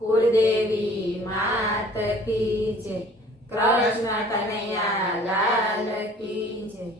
कुलदेवी मात की जय। कृष्ण कन्हैया लाल की जय।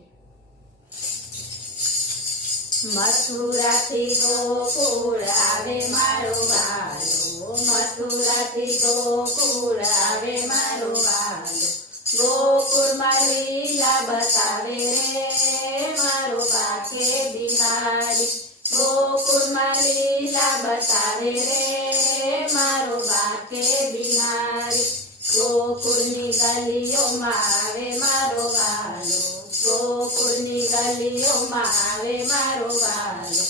मथुरा थी गोकुळ आवे मारो वालो, मथुरा थी गोकुळ आवे मारो वालो। गोकुळ में लीला बतावे रे मारो बाके बिहारी। गोकुळ में लीला बतावे रे मारो बाके बिहारी। गोकुळनी गलियों में आवे मारो वालो, गोकुळनी गलियों में आवे मारो वालो।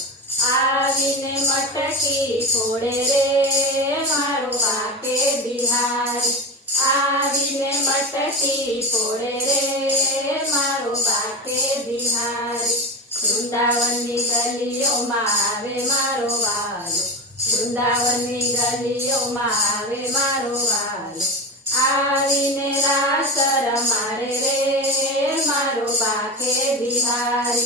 आवीने मटकी फोड़े रे मारो बाके बिहारी। आवीने मटकी फोड़े रे मारो बाके बिहारी। वृंदावनी गलियों में आवे मारो वालो, वृंदावनी गलियों में आवे मारो वालो। आवीने रास रमाड़े रे मारो बाके बिहारी।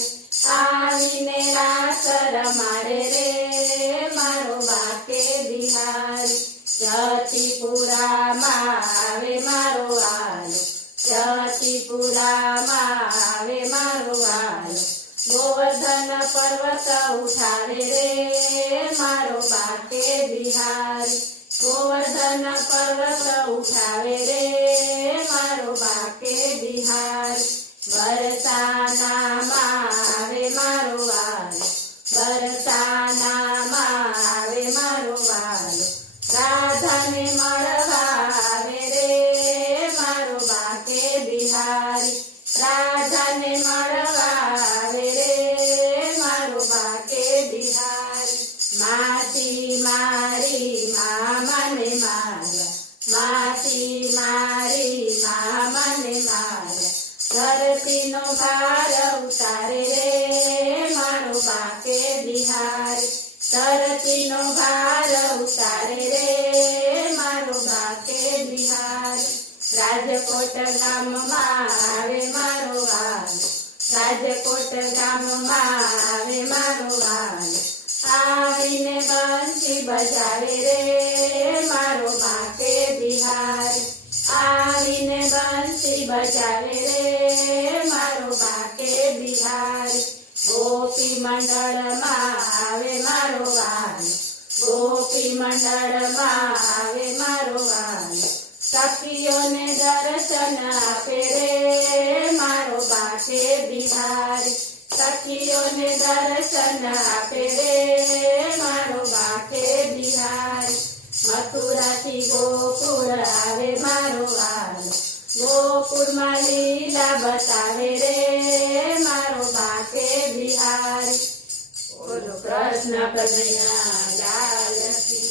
आवीने रास रमाड़े रे मारो बाके बिहारी। जतिपुरा में आवे मारो वालो, जतिपुरा में आवे मारो वालो। गोवर्धन पर्वत उठावे रे मारो बाके बिहारी। गोवर्धन पर्वत उठावे रे मारो बाके बिहारी। बरसाना मावे मारो वालो, बरसाना मावे मारो वालो। राधा ने मळवा आवे रे मारो बाके बिहारी। राधा ने मळवा आवे रे मारो बाके बिहारी। माती मारी मामा ने मार्या, माती मारी मामा ने मार्या। धरतीनो भार उतारे रे मारो बाके बिहारी। धरतीनो भार उतारे रे मारो बाके बिहारी। राजकोट गाम में आवे मारो वालो, राजकोट गाम में आवे मारो वालो। आवीने बंसी बजावे रे मारो बाके बिहारी। आवीने बंसी बजावे रे मारो बाके बिहारी। गोपी मंडल में आवे मारो वालो, गोपी मंडल में आवे मारो वालो। सखियों ने दर्शन आपे रे मारो बाके बिहारी। सखियों ने दर्शन आपे रे मारो बाके बिहारी। मथुरा थी गोकुळ आवे मारो वालो, गोकुळ में लीला बतावे रे मारो बाके बिहारी। बोलो कृष्ण कन्हैया लाल की।